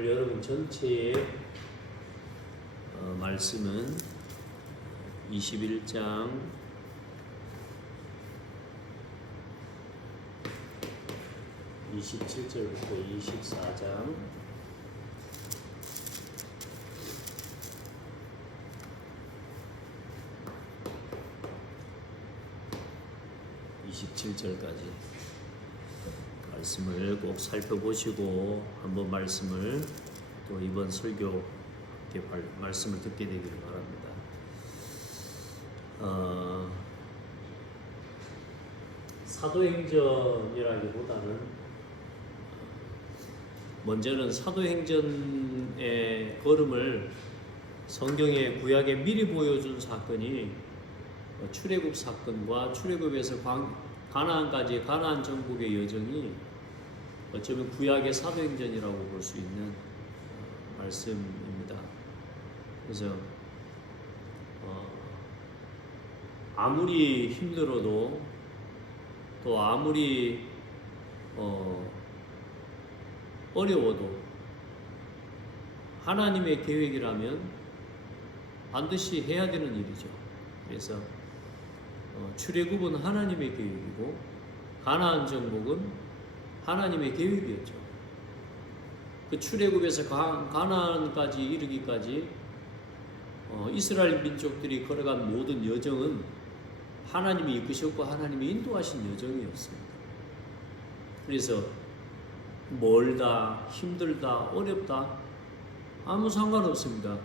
오늘 여러분 전체의 말씀은 21장 27절부터 24장 27절까지 말씀을 꼭 살펴보시고 한번 말씀을 또 이번 설교 말씀을 듣게 되기를 바랍니다. 사도행전이라기보다는 먼저는 사도행전의 걸음을 성경의 구약에 미리 보여준 사건이 출애굽 사건과 출애굽에서 가나안까지 가나안 정복의 여정이 어쩌면 구약의 사도행전이라고 볼 수 있는 말씀입니다. 그래서 아무리 힘들어도 또 아무리 어려워도 하나님의 계획이라면 반드시 해야 되는 일이죠. 그래서 출애굽은 하나님의 계획이고 가나안 정복은 하나님의 계획이었죠. 그 출애굽에서 가나안까지 이르기까지 이스라엘 민족들이 걸어간 모든 여정은 하나님이 이끄셨고 하나님이 인도하신 여정이었습니다. 그래서 멀다, 힘들다, 어렵다 아무 상관없습니다.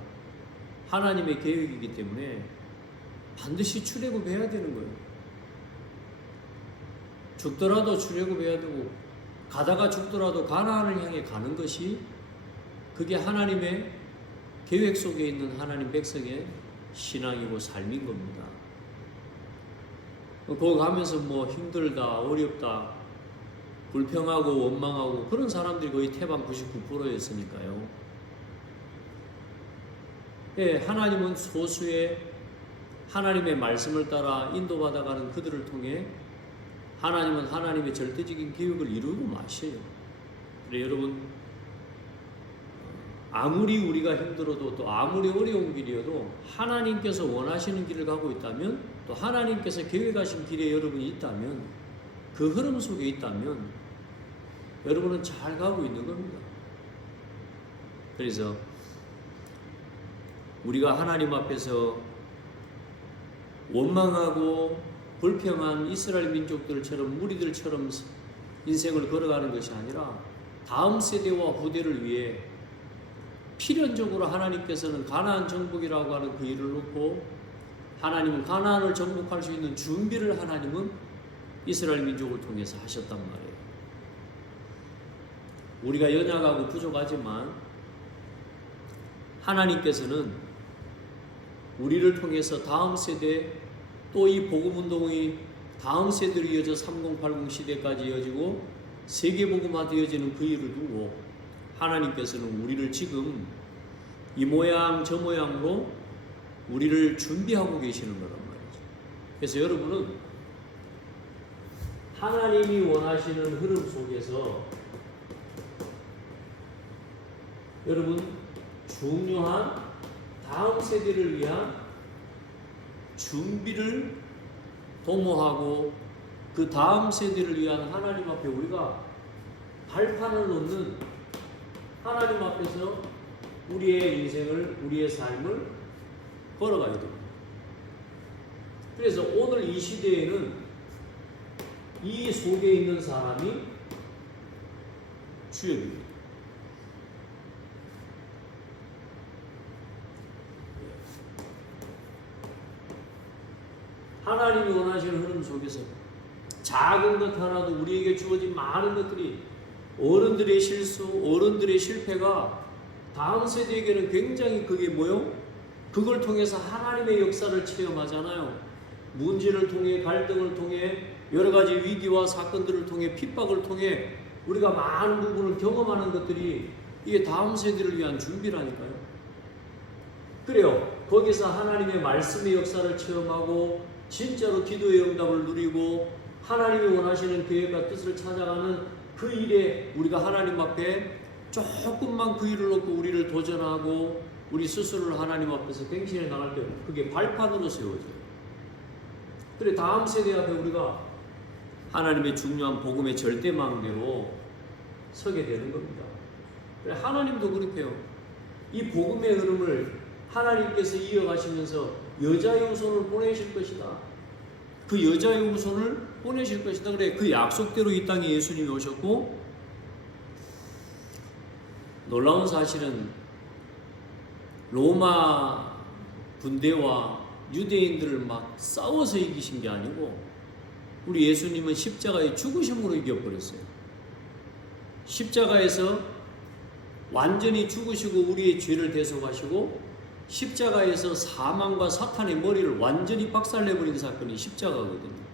하나님의 계획이기 때문에 반드시 출애굽해야 되는 거예요. 죽더라도 출애굽해야 되고 가다가 죽더라도 가나안을 향해 가는 것이 그게 하나님의 계획 속에 있는 하나님 백성의 신앙이고 삶인 겁니다. 거기 가면서 뭐 힘들다, 어렵다, 불평하고 원망하고 그런 사람들이 거의 태반 99%였으니까요. 예, 하나님은 소수의 하나님의 말씀을 따라 인도받아가는 그들을 통해 하나님은 하나님의 절대적인 계획을 이루고 마셔요. 그래 여러분, 아무리 우리가 힘들어도 또 아무리 어려운 길이어도 하나님께서 원하시는 길을 가고 있다면 또 하나님께서 계획하신 길에 여러분이 있다면 그 흐름 속에 있다면 여러분은 잘 가고 있는 겁니다. 그래서 우리가 하나님 앞에서 원망하고 불평한 이스라엘 민족들처럼 무리들처럼 인생을 걸어가는 것이 아니라 다음 세대와 후대를 위해 필연적으로 하나님께서는 가나안 정복이라고 하는 그 일을 놓고 하나님은 가나안을 정복할 수 있는 준비를 하나님은 이스라엘 민족을 통해서 하셨단 말이에요. 우리가 연약하고 부족하지만 하나님께서는 우리를 통해서 다음 세대 또 이 복음운동이 다음 세대로 이어져 3080 시대까지 이어지고 세계복음화 되어지는 그 일을 두고 하나님께서는 우리를 지금 이 모양 저 모양으로 우리를 준비하고 계시는 거란 말이죠. 그래서 여러분은 하나님이 원하시는 흐름 속에서 여러분 중요한 다음 세대를 위한 준비를 도모하고 그 다음 세대를 위한 하나님 앞에 우리가 발판을 놓는 하나님 앞에서 우리의 인생을, 우리의 삶을 걸어가야 됩니다. 그래서 오늘 이 시대에는 이 속에 있는 사람이 주역입니다. 하나님이 원하시는 흐름 속에서 작은 것 하나도 우리에게 주어진 많은 것들이 어른들의 실수, 어른들의 실패가 다음 세대에게는 굉장히 그게 뭐요? 그걸 통해서 하나님의 역사를 체험하잖아요. 문제를 통해, 갈등을 통해, 여러 가지 위기와 사건들을 통해, 핍박을 통해 우리가 많은 부분을 경험하는 것들이 이게 다음 세대를 위한 준비라니까요. 그래요. 거기서 하나님의 말씀의 역사를 체험하고 진짜로 기도의 응답을 누리고 하나님이 원하시는 계획과 뜻을 찾아가는 그 일에 우리가 하나님 앞에 조금만 그 일을 놓고 우리를 도전하고 우리 스스로를 하나님 앞에서 갱신해 나갈 때 그게 발판으로 세워져요. 그래 다음 세대 앞에 우리가 하나님의 중요한 복음의 절대망대로 서게 되는 겁니다. 그래 하나님도 그렇게요. 이 복음의 흐름을 하나님께서 이어가시면서 여자의 후손을 보내실 것이다. 그 여자의 후손을 보내실 것이다. 그래 그 약속대로 이 땅에 예수님이 오셨고, 놀라운 사실은 로마 군대와 유대인들을 막 싸워서 이기신 게 아니고 우리 예수님은 십자가의 죽으심으로 이겨버렸어요. 십자가에서 완전히 죽으시고 우리의 죄를 대속하시고 십자가에서 사망과 사탄의 머리를 완전히 박살내버린 사건이 십자가거든요.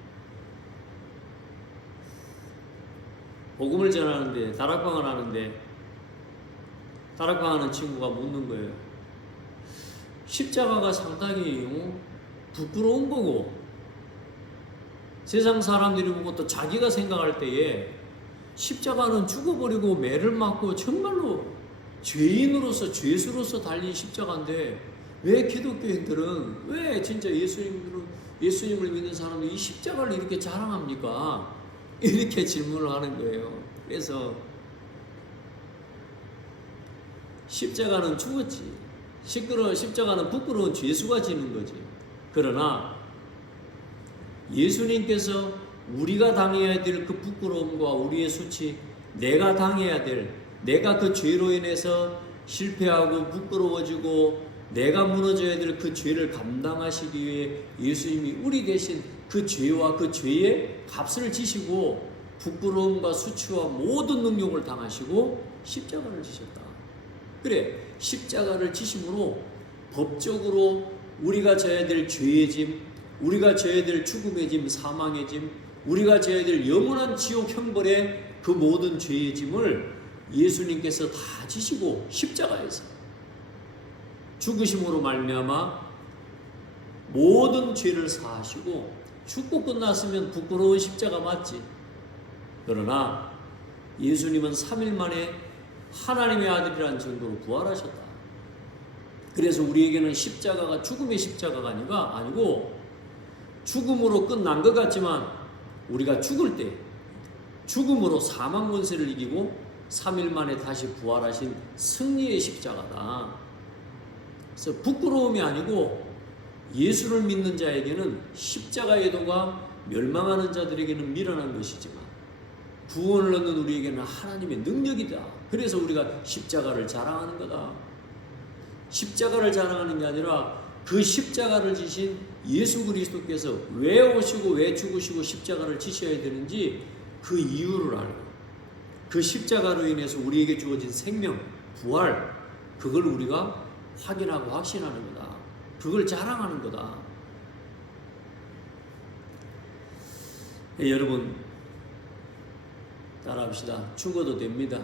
복음을 전하는데 다락방을 하는데 다락방하는 친구가 묻는 거예요. 십자가가 상당히 부끄러운 거고 세상 사람들이 보고 또 자기가 생각할 때에 십자가는 죽어버리고 매를 맞고 정말로 죄인으로서 죄수로서 달린 십자가인데 왜 기독교인들은 왜 진짜 예수님을 믿는 사람들이 이 십자가를 이렇게 자랑합니까? 이렇게 질문을 하는 거예요. 그래서 십자가는 죽었지. 십자가는 부끄러운 죄수가 지는 거지. 그러나 예수님께서 우리가 당해야 될 그 부끄러움과 우리의 수치, 내가 당해야 될, 내가 그 죄로 인해서 실패하고 부끄러워지고 내가 무너져야 될 그 죄를 감당하시기 위해 예수님이 우리 대신 그 죄와 그 죄의 값을 지시고 부끄러움과 수치와 모든 능력을 당하시고 십자가를 지셨다. 그래, 십자가를 지심으로 법적으로 우리가 져야 될 죄의 짐, 우리가 져야 될 죽음의 짐, 사망의 짐, 우리가 져야 될 영원한 지옥 형벌의 그 모든 죄의 짐을 예수님께서 다 지시고 십자가에서 죽으심으로 말미암아 모든 죄를 사하시고 죽고 끝났으면 부끄러운 십자가 맞지. 그러나 예수님은 3일 만에 하나님의 아들이라는 정도로 부활하셨다. 그래서 우리에게는 십자가가 죽음의 십자가가 아니고 죽음으로 끝난 것 같지만 우리가 죽을 때 죽음으로 사망 권세를 이기고 3일 만에 다시 부활하신 승리의 십자가다. 그래서 부끄러움이 아니고 예수를 믿는 자에게는 십자가의 도가 멸망하는 자들에게는 미련한 것이지만 구원을 얻는 우리에게는 하나님의 능력이다. 그래서 우리가 십자가를 자랑하는 거다. 십자가를 자랑하는 게 아니라 그 십자가를 지신 예수 그리스도께서 왜 오시고 왜 죽으시고 십자가를 지셔야 되는지 그 이유를 알고 그 십자가로 인해서 우리에게 주어진 생명, 부활, 그걸 우리가 확인하고 확신하는 거다. 그걸 자랑하는 거다. 여러분 따라합시다. 죽어도 됩니다.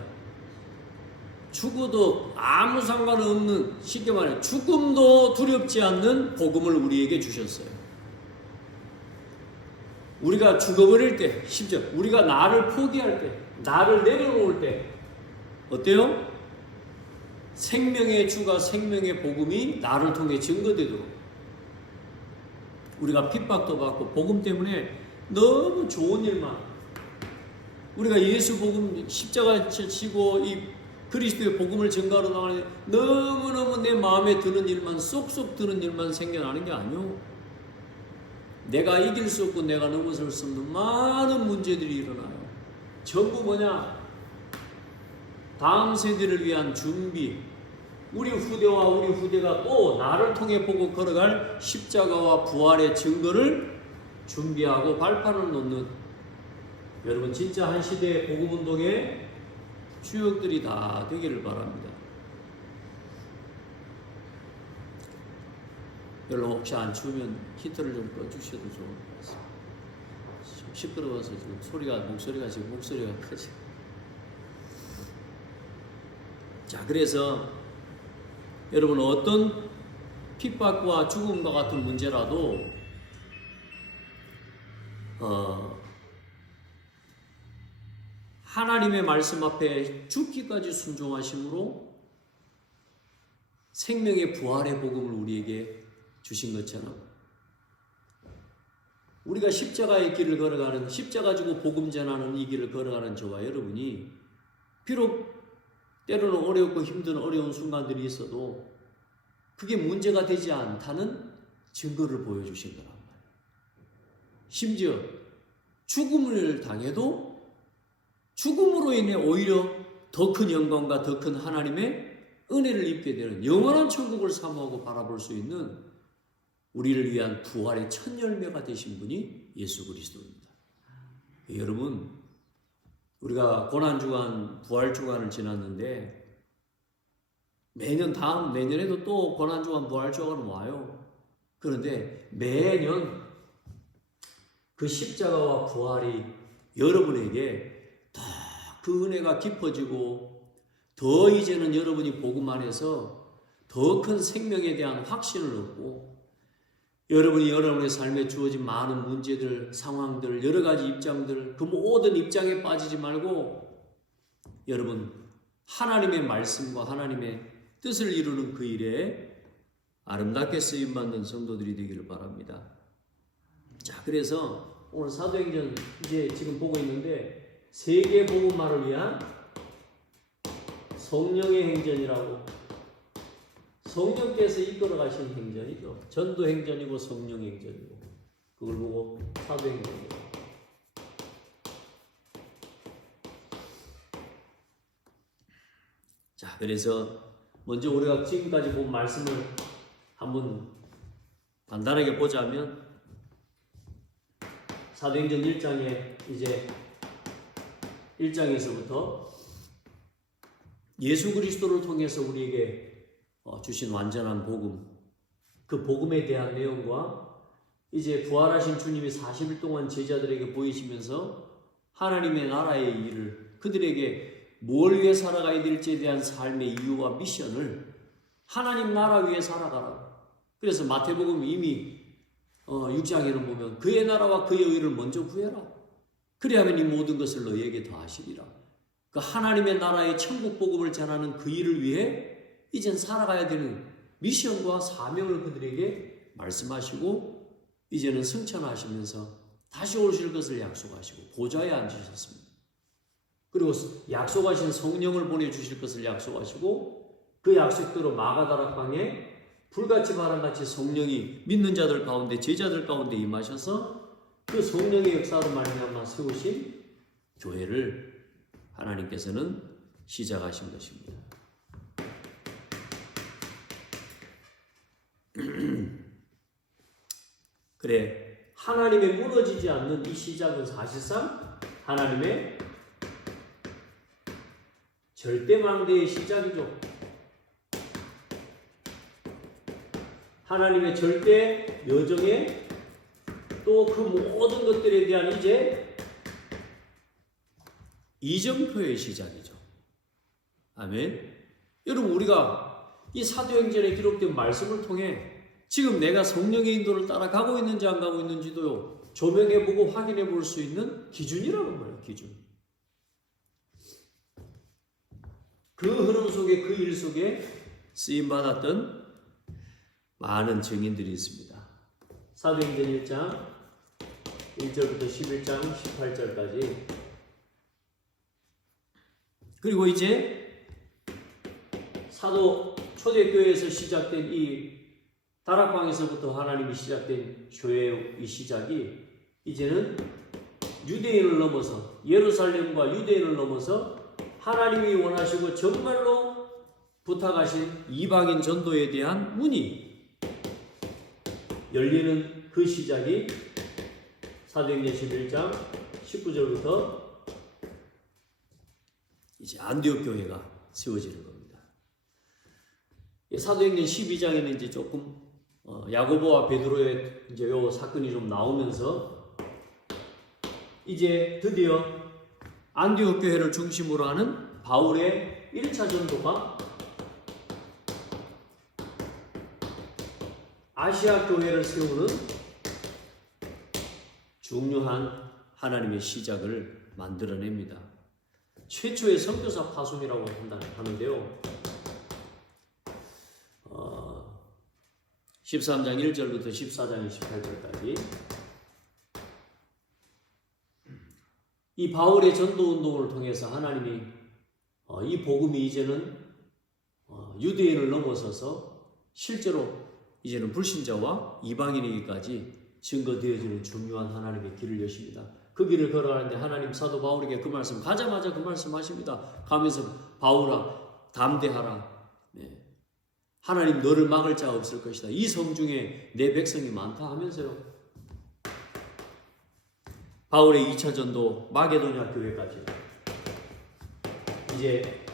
죽어도 아무 상관없는, 쉽게 말해 죽음도 두렵지 않는 복음을 우리에게 주셨어요. 우리가 죽어버릴 때, 심지어 우리가 나를 포기할 때, 나를 내려놓을 때 어때요? 생명의 주가 생명의 복음이 나를 통해 증거되도록 우리가 핍박도 받고 복음 때문에 너무 좋은 일만, 우리가 예수 복음 십자가 지고 이 그리스도의 복음을 전가하러 나가는데 너무너무 내 마음에 드는 일만, 쏙쏙 드는 일만 생겨나는 게 아니오. 내가 이길 수 없고 내가 넘어설 수 없는 많은 문제들이 일어나요. 전부 뭐냐? 다음 세대를 위한 준비, 우리 후대와 우리 후대가 또 나를 통해 보고 걸어갈 십자가와 부활의 증거를 준비하고 발판을 놓는, 여러분 진짜 한 시대의 복음운동의 주역들이 다 되기를 바랍니다. 여러분 혹시 안 추우면 히터를 좀 꺼주셔도 좋을 것 같습니다. 좀 시끄러워서 지금 목소리가 크지. 자, 그래서 여러분 어떤 핍박과 죽음과 같은 문제라도 하나님의 말씀 앞에 죽기까지 순종하심으로 생명의 부활의 복음을 우리에게 주신 것처럼 우리가 십자가의 길을 걸어가는, 십자가 지고 복음 전하는 이 길을 걸어가는 저와 여러분이 비록 때로는 어렵고 힘든 어려운 순간들이 있어도 그게 문제가 되지 않다는 증거를 보여주신 거란 말이에요. 심지어 죽음을 당해도 죽음으로 인해 오히려 더 큰 영광과 더 큰 하나님의 은혜를 입게 되는 영원한 천국을 사모하고 바라볼 수 있는 우리를 위한 부활의 첫 열매가 되신 분이 예수 그리스도입니다. 여러분, 우리가 고난주간, 부활주간을 지났는데 매년 다음 내년에도 또 고난주간, 부활주간은 와요. 그런데 매년 그 십자가와 부활이 여러분에게 더 그 은혜가 깊어지고 더 이제는 여러분이 복음 안에서 더 큰 생명에 대한 확신을 얻고 여러분이 여러분의 삶에 주어진 많은 문제들, 상황들, 여러 가지 입장들, 그 모든 입장에 빠지지 말고 여러분 하나님의 말씀과 하나님의 뜻을 이루는 그 일에 아름답게 쓰임받는 성도들이 되기를 바랍니다. 자, 그래서 오늘 사도행전 이제 지금 보고 있는데 세계 복음화를 위한 성령의 행전이라고, 성령께서 이끌어 가신 행전이죠. 전도 행전이고 성령 행전이고, 그걸 보고 사도 행전이고. 자, 그래서 먼저 우리가 지금까지 본 말씀을 한번 간단하게 보자면 사도행전 1장에 이제 1장에서부터 예수 그리스도를 통해서 우리에게 주신 완전한 복음, 그 복음에 대한 내용과 이제 부활하신 주님이 40일 동안 제자들에게 보이시면서 하나님의 나라의 일을, 그들에게 뭘 위해 살아가야 될지에 대한 삶의 이유와 미션을 하나님 나라 위에 살아가라. 그래서 마태복음 이미 6장에는 보면 그의 나라와 그의 의를 먼저 구해라. 그리하면 이 모든 것을 너희에게 더하시리라. 그 하나님의 나라의 천국 복음을 전하는 그 일을 위해 이젠 살아가야 되는 미션과 사명을 그들에게 말씀하시고 이제는 승천하시면서 다시 오실 것을 약속하시고 보좌에 앉으셨습니다. 그리고 약속하신 성령을 보내주실 것을 약속하시고 그 약속대로 마가다락방에 불같이 바람같이 성령이 믿는 자들 가운데, 제자들 가운데 임하셔서 그 성령의 역사로 말미암아 세우신 교회를 하나님께서는 시작하신 것입니다. 그래, 하나님의 무너지지 않는 이 시작은 사실상 하나님의 절대망대의 시작이죠. 하나님의 절대 여정에 또 그 모든 것들에 대한 이제 이정표의 시작이죠. 아멘. 여러분, 우리가 이 사도행전에 기록된 말씀을 통해 지금 내가 성령의 인도를 따라가고 있는지 안 가고 있는지도 조명해보고 확인해볼 수 있는 기준이라는 거예요. 기준. 그 흐름 속에, 그 일 속에 쓰임받았던 많은 증인들이 있습니다. 사도행전 1장 1절부터 11장 18절까지. 그리고 이제 사도 초대교회에서 시작된 이 다락방에서부터 하나님이 시작된 교회의 이 시작이 이제는 유대인을 넘어서, 예루살렘과 유대인을 넘어서 하나님이 원하시고 정말로 부탁하신 이방인 전도에 대한 문이 열리는 그 시작이 사도행전 11장 19절부터 이제 안디옥 교회가 세워지는 겁니다. 사도행전 12장에는 이제 조금 야고보와 베드로의 이제 요 사건이 좀 나오면서 이제 드디어 안디옥 교회를 중심으로 하는 바울의 1차 전도가 아시아 교회를 세우는 중요한 하나님의 시작을 만들어냅니다. 최초의 선교사 파송이라고 하는데요. 13장 1절부터 14장 28절까지 이 바울의 전도운동을 통해서 하나님이 이 복음이 이제는 유대인을 넘어서서 실제로 이제는 불신자와 이방인에게까지 증거되어지는 중요한 하나님의 길을 여십니다. 그 길을 걸어가는데 하나님 사도 바울에게 그 말씀 가자마자 그 말씀 하십니다. 가면서 바울아 담대하라. 네. 하나님 너를 막을 자가 없을 것이다. 이 성중에 내 백성이 많다 하면서요. 바울의 2차 전도 마게도냐 교회까지 이제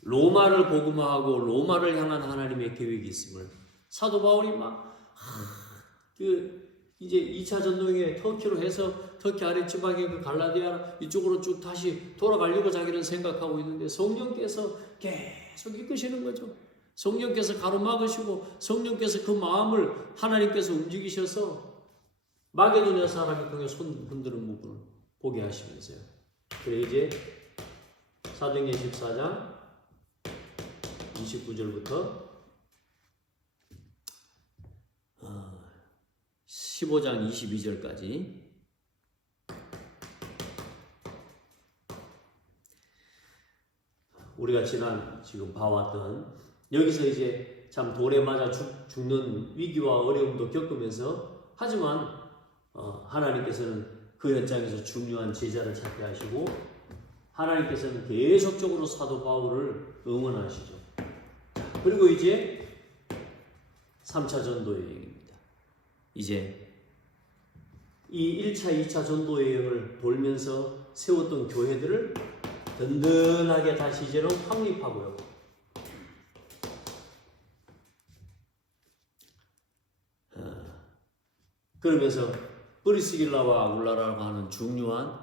로마를 복음화하고 로마를 향한 하나님의 계획이 있음을 사도 바울이 이제 2차 전도에 터키로 해서 터키 아랫지방의 그 갈라디아 이쪽으로 쭉 다시 돌아가려고 자기는 생각하고 있는데 성령께서 계속 이끄시는 거죠. 성령께서 가로막으시고 성령께서 그 마음을 하나님께서 움직이셔서 마게도냐 사람이 그게 손 흔드는 부분을 보게 하시면서요. 그래 이제 사도행전 14장 29절부터 15장 22절까지 우리가 지금 봐왔던 여기서 이제 참 돌에 맞아 죽는 위기와 어려움도 겪으면서 하지만 하나님께서는 그 현장에서 중요한 제자를 찾게 하시고 하나님께서는 계속적으로 사도 바울을 응원하시죠. 그리고 이제 3차 전도 여행입니다. 이제 이 1차, 2차 전도 여행을 돌면서 세웠던 교회들을 든든하게 다시 이제는 확립하고요. 그러면서 브리스길라와 아굴라라고 하는 중요한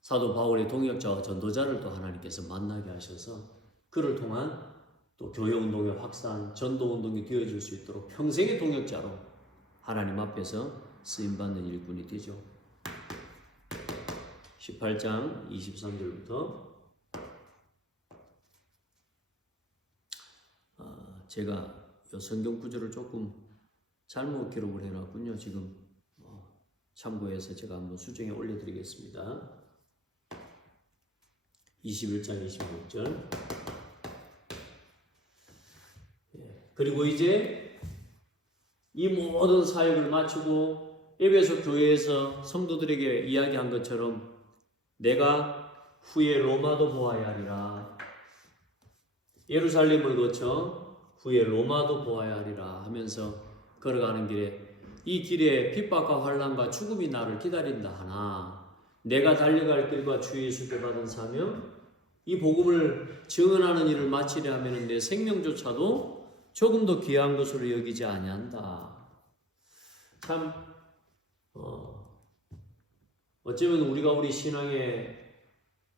사도 바울의 동역자와 전도자를 또 하나님께서 만나게 하셔서 그를 통한 또 교회운동의 확산, 전도운동이 되어질 수 있도록 평생의 동역자로 하나님 앞에서 쓰임받는 일꾼이 되죠. 18장 23절부터 제가 이 성경 구절을 조금 잘못 기록을 해놨군요. 지금 참고해서 제가 한번 수정에 올려드리겠습니다. 21장 26절 그리고 이제 이 모든 사역을 마치고 에베소 교회에서 성도들에게 이야기한 것처럼 내가 후에 로마도 보아야 하리라. 예루살렘을 거쳐 후에 로마도 보아야 하리라 하면서 걸어가는 길에 이 길에 핍박과 환난과 죽음이 나를 기다린다 하나 내가 달려갈 길과 주 예수께 받은 사명 이 복음을 증언하는 일을 마치려 하면 내 생명조차도 조금 더 귀한 것으로 여기지 아니한다. 참 어쩌면 우리가 우리 신앙에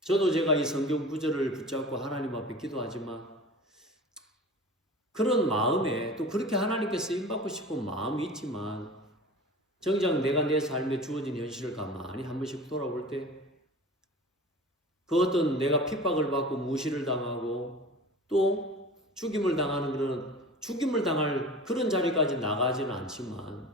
저도 제가 이 성경 구절을 붙잡고 하나님 앞에 기도하지만 그런 마음에 또 그렇게 하나님께 쓰임받고 싶은 마음이 있지만 정작 내가 내 삶에 주어진 현실을 가만히 한 번씩 돌아볼 때 그 어떤 내가 핍박을 받고 무시를 당하고 또 죽임을 당하는 죽임을 당할 그런 자리까지 나가지는 않지만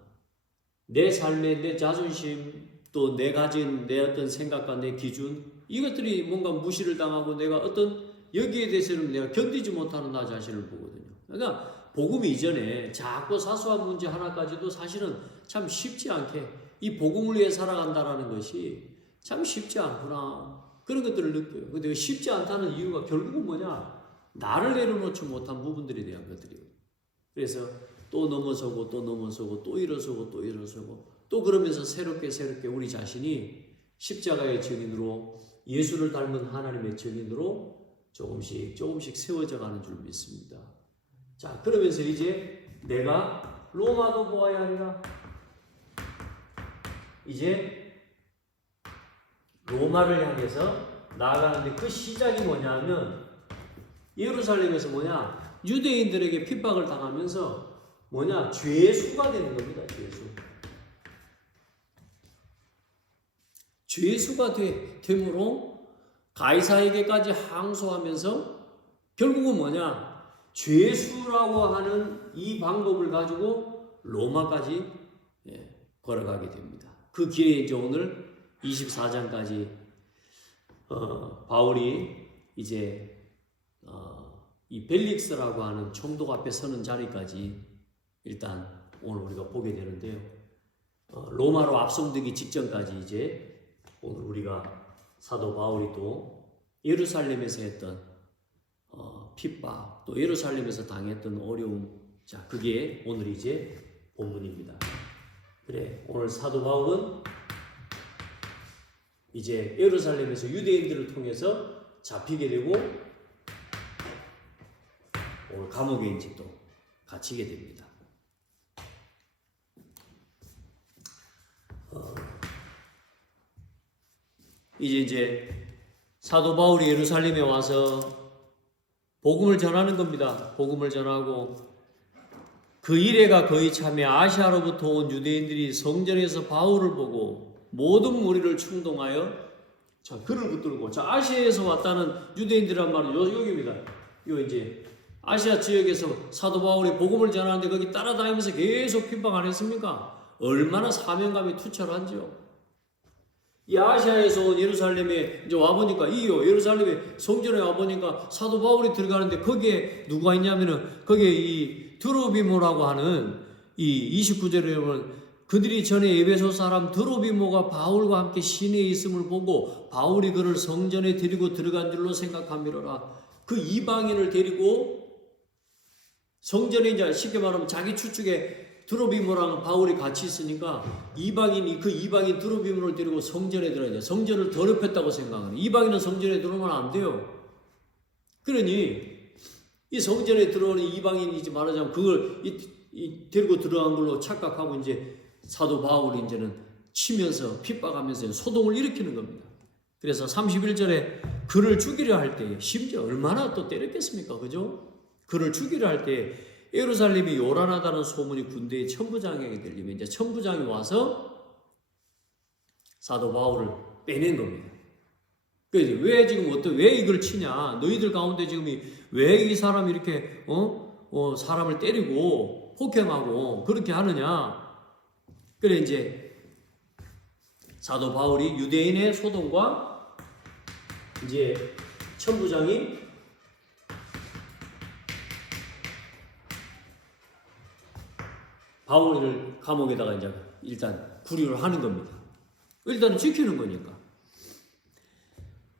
내 삶에 내 자존심 또 내 가진 내 어떤 생각과 내 기준 이것들이 뭔가 무시를 당하고 내가 어떤 여기에 대해서는 내가 견디지 못하는 나 자신을 보거든요. 그러니까 복음 이전에 작고 사소한 문제 하나까지도 사실은 참 쉽지 않게 이 복음을 위해 살아간다라는 것이 참 쉽지 않구나 그런 것들을 느껴요. 근데 쉽지 않다는 이유가 결국은 뭐냐? 나를 내려놓지 못한 부분들에 대한 것들이에요. 그래서 또 넘어서고 또 넘어서고 또 일어서고 또 일어서고 또 그러면서 새롭게 우리 자신이 십자가의 증인으로 예수를 닮은 하나님의 증인으로 조금씩 세워져 가는 줄 믿습니다. 자, 그러면서 이제 내가 로마도 보아야 하리라. 이제 로마를 향해서 나아가는데 그 시작이 뭐냐면 예루살렘에서 유대인들에게 핍박을 당하면서 죄수가 되는 겁니다. 죄수가 됨으로 가이사에게까지 항소하면서 결국은 뭐냐? 죄수라고 하는 이 방법을 가지고 로마까지 걸어가게 됩니다. 그 길에 이제 오늘 24장까지 바울이 이제 이 벨릭스라고 하는 총독 앞에 서는 자리까지 일단 오늘 우리가 보게 되는데요. 로마로 앞서기 직전까지 이제 오늘 우리가 사도 바울이 또 예루살렘에서 했던 핍박, 또 예루살렘에서 당했던 어려움, 자 그게 오늘 이제 본문입니다. 그래, 오늘 사도 바울은 이제 예루살렘에서 유대인들을 통해서 잡히게 되고 오늘 감옥에 이제 또 갇히게 됩니다. 이제 사도 바울이 예루살렘에 와서 복음을 전하는 겁니다. 복음을 전하고 그 이래가 거의 참에 아시아로부터 온 유대인들이 성전에서 바울을 보고 모든 무리를 충동하여 자 그를 붙들고 자 아시아에서 왔다는 유대인들이란 말은 여기입니다. 요 이제 아시아 지역에서 사도 바울이 복음을 전하는데 거기 따라다니면서 계속 핍박 안 했습니까? 얼마나 사명감이 투철한지요. 이 아시아에서 온 예루살렘에 이제 와보니까 예루살렘에 성전에 와보니까 사도 바울이 들어가는데 거기에 누가 있냐면은 거기에 이 드로비모라고 하는 이 29절에 보면 그들이 전에 에베소 사람 드로비모가 바울과 함께 시내에 있음을 보고 바울이 그를 성전에 데리고 들어간 줄로 생각함이로라. 그 이방인을 데리고 성전에 이제 쉽게 말하면 자기 추측에 드로비모랑 바울이 같이 있으니까 그 이방인 드로비모를 데리고 성전에 들어가야 성전을 더럽혔다고 생각하는 이방인은 성전에 들어오면 안 돼요. 그러니 이 성전에 들어오는 이방인이 이제 말하자면 그걸 데리고 들어간 걸로 착각하고 이제 사도 바울이 이제는 치면서 핍박하면서 소동을 일으키는 겁니다. 그래서 31절에 그를 죽이려 할 때 심지어 얼마나 또 때렸겠습니까? 그죠? 그를 죽이려 할 때 예루살렘이 요란하다는 소문이 군대의 천부장에게 들리면 이제 천부장이 와서 사도 바울을 빼낸 겁니다. 그래서 왜 지금 왜 이걸 치냐? 너희들 가운데 지금 왜 이 사람이 이렇게 사람을 때리고 폭행하고 그렇게 하느냐? 그래 이제 사도 바울이 유대인의 소동과 이제 천부장이 바울을 감옥에다가 이제 일단 구류를 하는 겁니다. 일단은 지키는 거니까.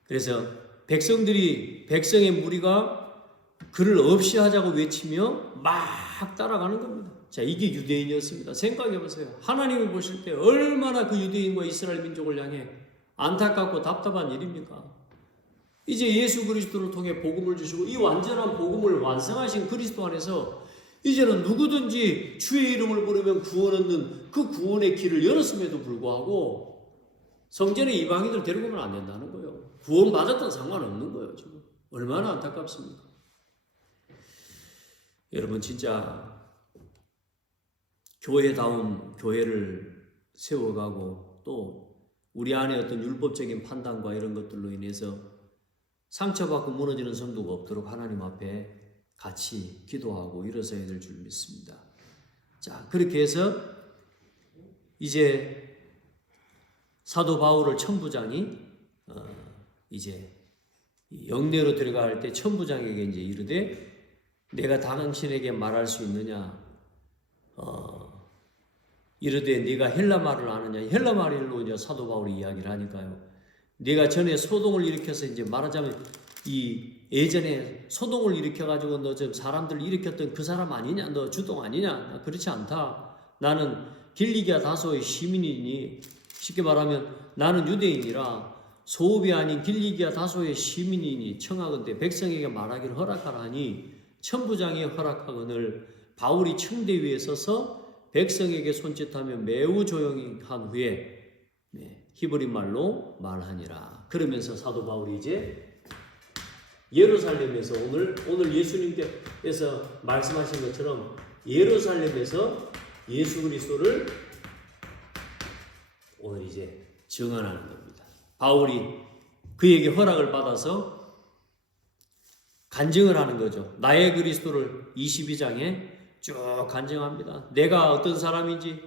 그래서 백성의 무리가 그를 없이 하자고 외치며 막 따라가는 겁니다. 자, 이게 유대인이었습니다. 생각해 보세요. 하나님을 보실 때 얼마나 그 유대인과 이스라엘 민족을 향해 안타깝고 답답한 일입니까? 이제 예수 그리스도를 통해 복음을 주시고 이 완전한 복음을 완성하신 그리스도 안에서 이제는 누구든지 주의 이름을 부르면 구원 얻는 그 구원의 길을 열었음에도 불구하고 성전에 이방인들 데리고 오면 안 된다는 거예요. 구원 받았던 상관없는 거예요. 지금 얼마나 안타깝습니까? 여러분 진짜 교회다운 교회를 세워가고 또 우리 안에 어떤 율법적인 판단과 이런 것들로 인해서 상처받고 무너지는 성도가 없도록 하나님 앞에 같이 기도하고 일어서야 될 줄 믿습니다. 자, 그렇게 해서 이제 사도 바울을 천부장이 이제 영내로 들어갈 때 천부장에게 이제 이르되 내가 당신에게 말할 수 있느냐? 이르되 네가 헬라 말을 아느냐? 헬라 말로 이제 사도 바울이 이야기를 하니까요. 네가 전에 소동을 일으켜서 이제 말하자면 이 예전에 소동을 일으켜가지고 너 저 사람들을 일으켰던 그 사람 아니냐? 너 주동 아니냐? 그렇지 않다. 나는 길리기아 다소의 시민이니 쉽게 말하면 나는 유대인이라 소읍이 아닌 길리기아 다소의 시민이니 청하건대 백성에게 말하기를 허락하라 하니 천부장이 허락하거늘 바울이 청대 위에 서서 백성에게 손짓하며 매우 조용히 한 후에 히브리 말로 말하니라. 그러면서 사도 바울이 이제 예루살렘에서 오늘 예수님께서 말씀하신 것처럼 예루살렘에서 예수 그리스도를 오늘 이제 증언하는 겁니다. 바울이 그에게 허락을 받아서 간증을 하는 거죠. 나의 그리스도를 22장에 쭉 간증합니다. 내가 어떤 사람인지,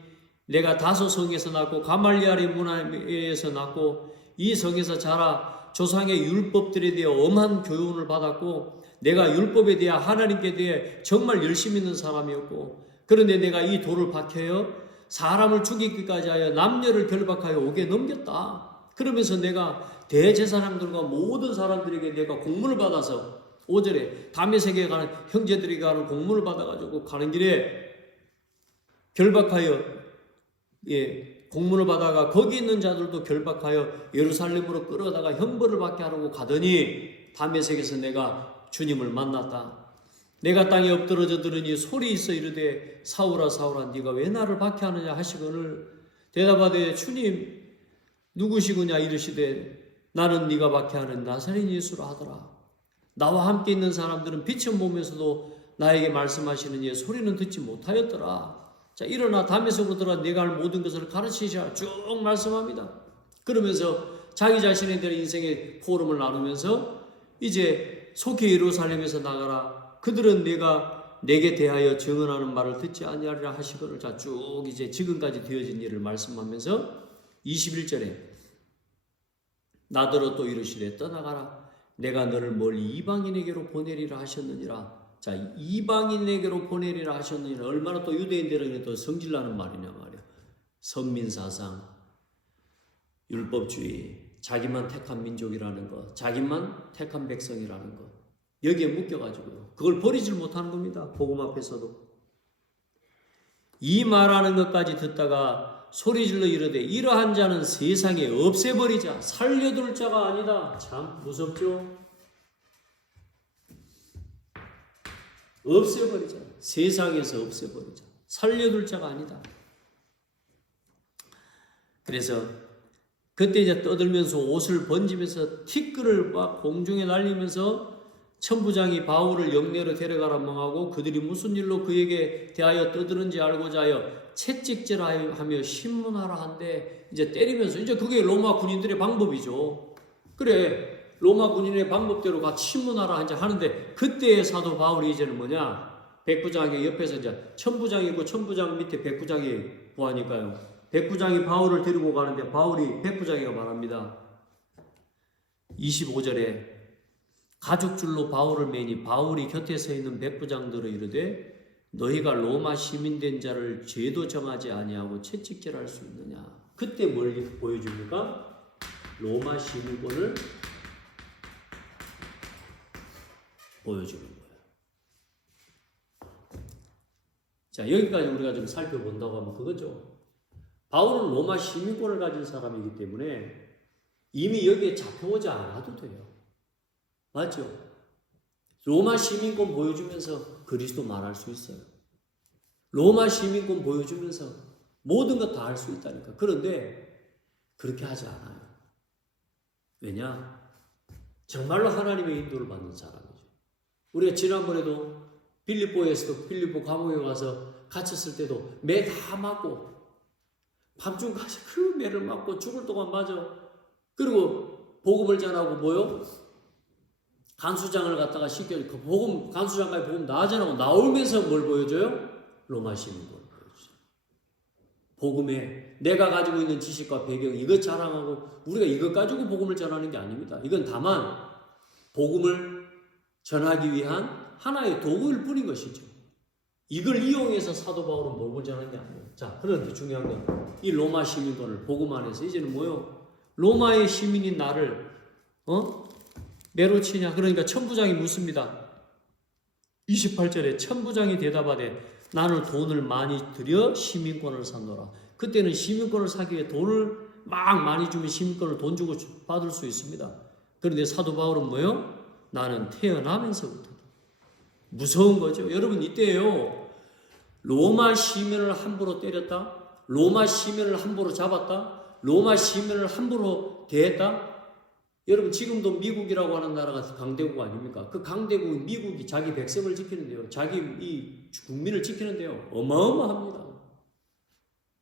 내가 다소 성에서 낳고 가말리알의 문화에서 낳고 이 성에서 자라 조상의 율법들에 대해 엄한 교훈을 받았고, 내가 율법에 대해 하나님께 대해 정말 열심히 있는 사람이었고, 그런데 내가 이 돌을 박해여 사람을 죽이기까지 하여 남녀를 결박하여 옥에 넘겼다. 그러면서 내가 대제사장들과 모든 사람들에게 내가 공문을 받아서 5절에 다메섹에 가는 형제들이 가는 공문을 받아가지고 가는 길에 결박하여 공문을 받아가 거기 있는 자들도 결박하여 예루살렘으로 끌어다가 형벌을 받게 하려고 가더니 다메섹에서 내가 주님을 만났다. 내가 땅에 엎드러져 들으니 소리 있어 이르되 사울아 사울아 네가 왜 나를 박해하느냐 하시거늘 대답하되 주님 누구시구냐 이르시되 나는 네가 박해하는 나사렛 예수라 하더라. 나와 함께 있는 사람들은 빛을 보면서도 나에게 말씀하시는 예 소리는 듣지 못하였더라. 자, 일어나 다메섹으로 들어가 내가 할 모든 것을 가르치시라 쭉 말씀합니다. 그러면서 자기 자신에 대한 인생의 포럼을 나누면서 이제 속히 예루살렘에서 나가라. 그들은 내가 내게 대하여 증언하는 말을 듣지 아니하리라 하시거늘. 자, 쭉 이제 지금까지 되어진 일을 말씀하면서 21절에 나더러 또 이르시되 떠나가라. 내가 너를 멀리 이방인에게로 보내리라 하셨느니라. 자, 이방인에게로 보내리라 하셨느니라. 얼마나 또 유대인들에게 또 성질나는 말이냐 말이야. 선민사상, 율법주의, 자기만 택한 민족이라는 것, 자기만 택한 백성이라는 것. 여기에 묶여가지고요. 그걸 버리질 못하는 겁니다. 복음 앞에서도. 이 말하는 것까지 듣다가 소리질러 이르되 이러한 자는 세상에 없애버리자. 살려둘 자가 아니다. 참 무섭죠? 없애버리자. 세상에서 없애버리자. 살려둘 자가 아니다. 그래서 그때 이제 떠들면서 옷을 번지면서 티끌을 막 공중에 날리면서 천부장이 바울을 영내로 데려가라 명하고 그들이 무슨 일로 그에게 대하여 떠드는지 알고자 하여 채찍질하며 신문하라 한데 이제 때리면서 이제 그게 로마 군인들의 방법이죠. 그래 로마 군인의 방법대로 같이 신문하라 이제 하는데 그때의 사도 바울이 이제는 뭐냐 백부장의 옆에서 이제 천부장이고 천부장 밑에 백부장이 구하니까요. 백부장이 바울을 데리고 가는데 바울이 백부장이가 말합니다. 25절에 가죽줄로 바울을 매니 바울이 곁에 서 있는 백부장들을 이르되 너희가 로마 시민된 자를 죄도 정하지 아니하고 채찍질할 수 있느냐. 그때 뭘 보여줍니까? 로마 시민권을 보여주는 거예요. 자, 여기까지 우리가 좀 살펴본다고 하면 그거죠. 바울은 로마 시민권을 가진 사람이기 때문에 이미 여기에 잡혀오지 않아도 돼요. 맞죠? 로마 시민권 보여주면서 그리스도 말할 수 있어요. 로마 시민권 보여주면서 모든 것 다 할 수 있다니까. 그런데 그렇게 하지 않아요. 왜냐? 정말로 하나님의 인도를 받는 사람이죠. 우리가 지난번에도 빌립보에서도 빌립보 감옥에 가서 갇혔을 때도 매 다 맞고 밤중 가서 그 매를 맞고 죽을 동안 맞아. 그리고 복음을 전하고 뭐요? 간수장을 갖다가 시켜 그 복음 간수장까지 복음 나전하고 나오면서 뭘 보여줘요? 로마 시민권을 보여주죠. 복음에 내가 가지고 있는 지식과 배경 이것 자랑하고 우리가 이것 가지고 복음을 전하는 게 아닙니다. 이건 다만 복음을 전하기 위한 하나의 도구일 뿐인 것이죠. 이걸 이용해서 사도 바울은 복음을 전하는 게 아니에요. 자, 그런데 중요한 건 이 로마 시민권을 복음 안에서 이제는 뭐요? 로마의 시민인 나를 매로 치냐? 그러니까 천부장이 묻습니다. 28절에 천부장이 대답하되 나는 돈을 많이 들여 시민권을 샀노라. 그때는 시민권을 사기 위해 돈을 막 많이 주면 시민권을 돈 주고 받을 수 있습니다. 그런데 사도 바울은 뭐요? 나는 태어나면서부터 무서운 거죠. 여러분 이때요. 로마 시민을 함부로 때렸다. 로마 시민을 함부로 잡았다. 로마 시민을 함부로 대했다. 여러분 지금도 미국이라고 하는 나라가 강대국 아닙니까? 그 강대국 미국이 자기 백성을 지키는데요. 자기 이 국민을 지키는데요. 어마어마합니다.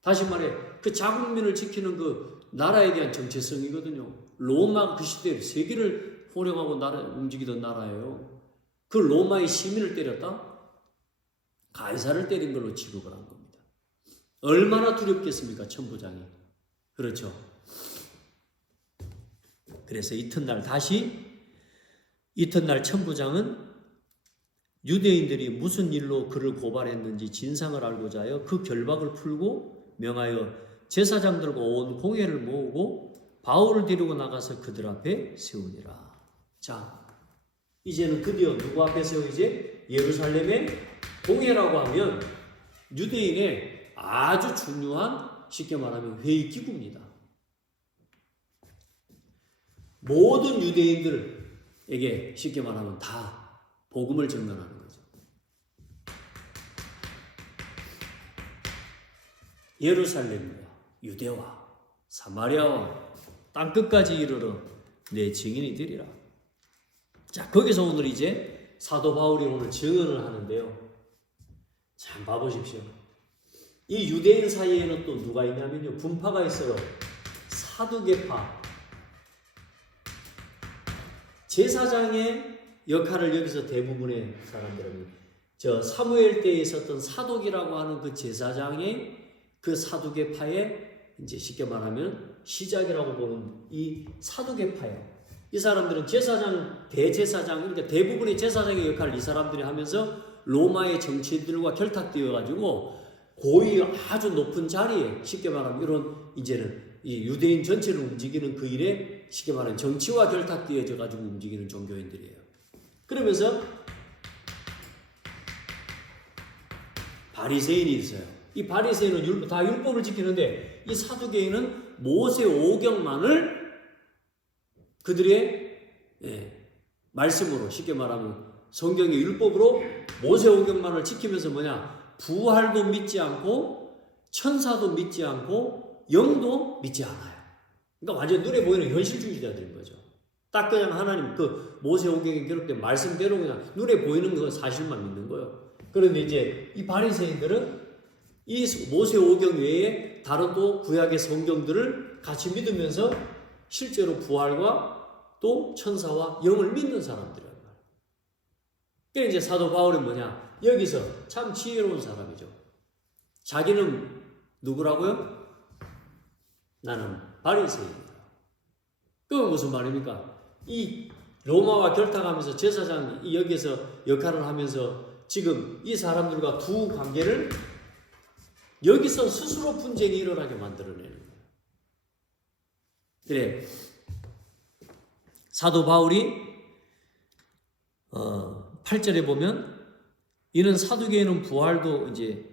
다시 말해 그 자국민을 지키는 그 나라에 대한 정체성이거든요. 로마 그 시대에 세계를 호령하고 움직이던 나라예요. 그 로마의 시민을 때렸다? 가이사를 때린 걸로 취급을 한 겁니다. 얼마나 두렵겠습니까, 천부장이. 그렇죠. 그래서 이튿날 천부장은 유대인들이 무슨 일로 그를 고발했는지 진상을 알고자 하여 그 결박을 풀고 명하여 제사장들과 온 공회를 모으고 바울을 데리고 나가서 그들 앞에 세우니라. 자, 이제는 드디어 누구 앞에 세우지? 예루살렘의 공회라고 하면 유대인의 아주 중요한, 쉽게 말하면 회의기구입니다. 모든 유대인들에게 쉽게 말하면 다 복음을 전가하는 거죠. 예루살렘과 유대와 사마리아와 땅끝까지 이르러 내 증인이 되리라. 자, 거기서 오늘 이제 사도 바울이 오늘 증언을 하는데요. 참 봐보십시오. 이 유대인 사이에는 또 누가 있냐면요, 분파가 있어요. 사두개파. 제사장의 역할을 여기서 대부분의 사람들은 사무엘 때에 있었던 사독이라고 하는 그 제사장의 그 사두개파의 이제 쉽게 말하면 시작이라고 보는 이 사두개파예요. 이 사람들은 제사장, 대제사장, 그러니까 대부분의 제사장의 역할을 이 사람들이 하면서 로마의 정치인들과 결탁되어 가지고 고위 아주 높은 자리에, 쉽게 말하면 이런 이제는 이 유대인 전체를 움직이는 그 일에 쉽게 말하면 정치와 결탁되어져 가지고 움직이는 종교인들이에요. 그러면서 바리새인이 있어요. 이 바리새인은 다 율법을 지키는데 이 사두개인은 모세 오경만을 그들의 말씀으로, 쉽게 말하면 성경의 율법으로 모세 오경만을 지키면서 부활도 믿지 않고 천사도 믿지 않고 영도 믿지 않아요. 그러니까 완전 눈에 보이는 현실주의자들인 거죠. 딱 그냥 하나님 그 모세 오경에 기록된 말씀대로 그냥 눈에 보이는 그 사실만 믿는 거예요. 그런데 이제 이 바리새인들은 이 모세 오경 외에 다른 또 구약의 성경들을 같이 믿으면서 실제로 부활과 또 천사와 영을 믿는 사람들이란 말이에요. 그러니까 이제 사도 바울이 여기서 참 지혜로운 사람이죠. 자기는 누구라고요? 나는 바리새인이다. 그건 무슨 말입니까? 이 로마와 결탁하면서 제사장이 여기서 역할을 하면서 지금 이 사람들과 두 관계를 여기서 스스로 분쟁이 일어나게 만들어내는 거예요. 그래, 사도 바울이 8절에 보면 이는 사두개인은 부활도 이제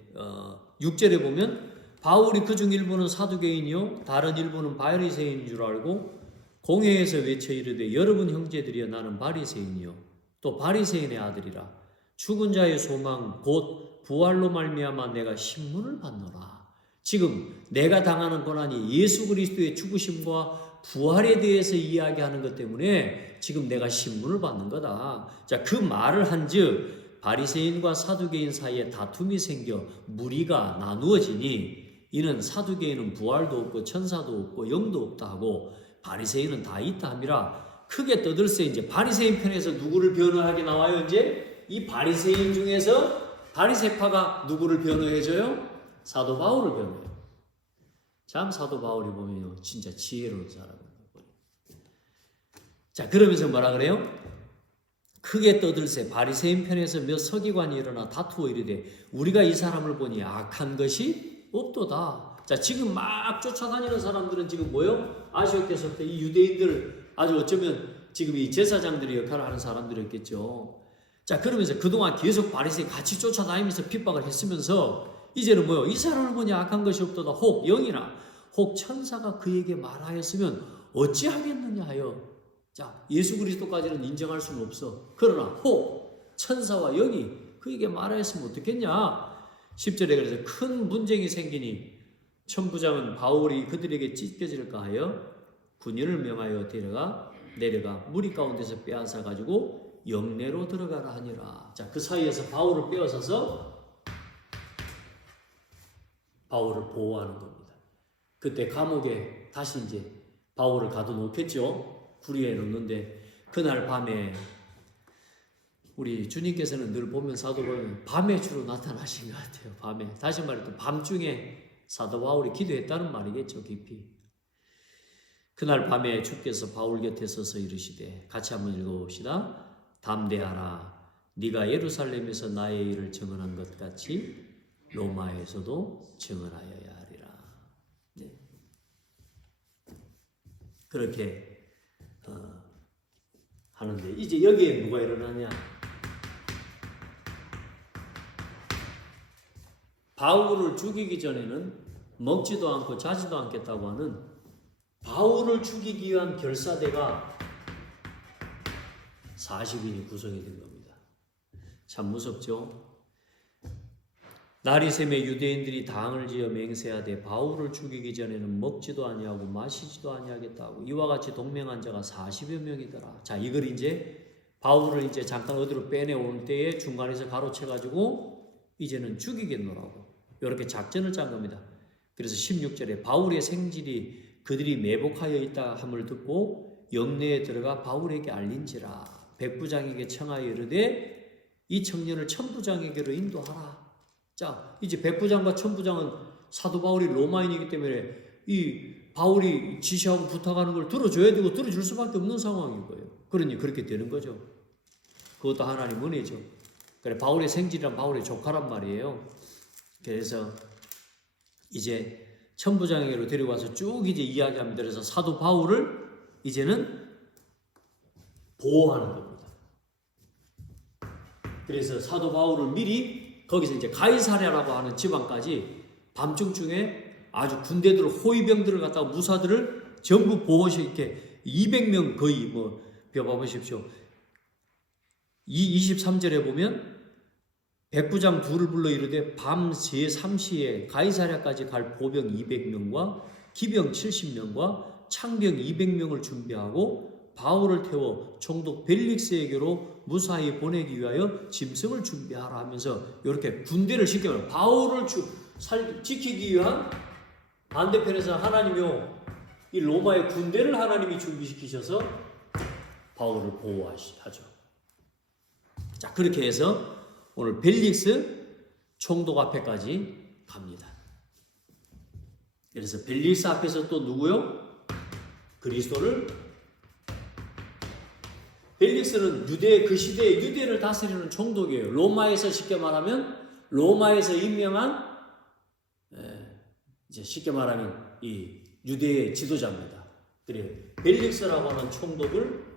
6절에 보면 바울이 그중 일부는 사두개인이요 다른 일부는 바리새인인 줄 알고 공회에서 외쳐 이르되 여러분 형제들이여 나는 바리새인이요 또 바리새인의 아들이라 죽은 자의 소망 곧 부활로 말미암아 내가 신문을 받노라. 지금 내가 당하는 고난이 예수 그리스도의 죽으심과 부활에 대해서 이야기하는 것 때문에 지금 내가 신문을 받는 거다. 자, 그 말을 한즉 바리새인과 사두개인 사이에 다툼이 생겨 무리가 나누어지니 이는 사두개인은 부활도 없고 천사도 없고 영도 없다 하고 바리새인은 다 있다 함이라. 크게 떠들세. 이제 바리새인 편에서 누구를 변호하게 나와요? 이제 이 바리새인 중에서 바리새파가 누구를 변호해줘요? 사도 바울을 변호해요. 참 사도 바울이 보면요 진짜 지혜로운 사람이에요. 자, 그러면서 뭐라 그래요? 크게 떠들세. 바리새인 편에서 몇 서기관이 일어나 다투어 이르되 우리가 이 사람을 보니 악한 것이 없도다. 자, 지금 막 쫓아다니는 사람들은 지금 뭐요? 아시오께서부터 이 유대인들 아주 어쩌면 지금 이 제사장들이 역할을 하는 사람들이었겠죠. 자, 그러면서 그동안 계속 바리새인 같이 쫓아다니면서 핍박을 했으면서 이제는 뭐요? 이 사람을 보니 악한 것이 없도다. 혹 영이나 혹 천사가 그에게 말하였으면 어찌하겠느냐 하여. 자, 예수 그리스도까지는 인정할 수는 없어. 그러나 혹 천사와 영이 그에게 말하였으면 어떻겠냐. 10절에 그래서 큰 분쟁이 생기니 천부장은 바울이 그들에게 찢겨질까 하여 군인을 명하여 내려가 무리 가운데서 빼앗아 가지고 영내로 들어가라 하니라. 자, 그 사이에서 바울을 빼앗아서 바울을 보호하는 겁니다. 그때 감옥에 다시 이제 바울을 가둬놓겠죠. 구리에 놓는데 그날 밤에 우리 주님께서는 늘 보면 사도 바울은 밤에 주로 나타나신 것 같아요. 밤에. 다시 말해도 밤중에 사도 바울이 기도했다는 말이겠죠. 깊이. 그날 밤에 주께서 바울 곁에 서서 이르시되, 같이 한번 읽어봅시다. 담대하라. 네가 예루살렘에서 나의 일을 증언한 것 같이 로마에서도 증언하여야 하리라. 네. 그렇게 하는데 이제 여기에 뭐가 일어나냐? 바울을 죽이기 전에는 먹지도 않고 자지도 않겠다고 하는 바울을 죽이기 위한 결사대가 40인이 구성이 된 겁니다. 참 무섭죠? 날이 새매 유대인들이 당을 지어 맹세하되 바울을 죽이기 전에는 먹지도 아니하고 마시지도 아니하겠다고 이와 같이 동맹한 자가 40여 명이더라. 자, 이걸 이제 바울을 이제 잠깐 어디로 빼내올 때에 중간에서 가로채가지고 이제는 죽이겠노라고 이렇게 작전을 짠 겁니다. 그래서 16절에 바울의 생질이 그들이 매복하여 있다 함을 듣고 영내에 들어가 바울에게 알린지라. 백부장에게 청하여 이르되 이 청년을 천부장에게로 인도하라. 자, 이제 백부장과 천부장은 사도 바울이 로마인이기 때문에 이 바울이 지시하고 부탁하는 걸 들어줘야 되고 들어줄 수밖에 없는 상황인 거예요. 그러니 그렇게 되는 거죠. 그것도 하나님 은혜죠. 그래, 바울의 생질이란 바울의 조카란 말이에요. 그래서 이제 천부장에게로 데려와서 쭉 이제 이야기합니다. 그래서 사도 바울을 이제는 보호하는 겁니다. 그래서 사도 바울을 미리 거기서 이제 가이사랴라고 하는 지방까지 밤중중에 아주 군대들 호위병들을 갖다가 무사들을 전부 보호시 이렇게 200명 거의 뭐 벼봐보십시오. 이 23절에 보면 백부장 둘을 불러 이르되 밤 제3시에 가이사랴까지 갈 보병 200명과 기병 70명과 창병 200명을 준비하고 바울을 태워 총독 벨릭스에게로 무사히 보내기 위하여 짐승을 준비하라 하면서 이렇게 군대를 시켜요. 바울을 지키기 위한 반대편에서 하나님이요, 이 로마의 군대를 하나님이 준비시키셔서 바울을 보호하죠. 자, 그렇게 해서 오늘 벨릭스 총독 앞에까지 갑니다. 그래서 벨릭스 앞에서 또 누구요? 그리스도를. 벨릭스는 유대, 그 시대에 유대를 다스리는 총독이에요. 로마에서 쉽게 말하면 로마에서 임명한 이제 쉽게 말하면 이 유대의 지도자입니다. 그래, 벨릭스라고 하는 총독을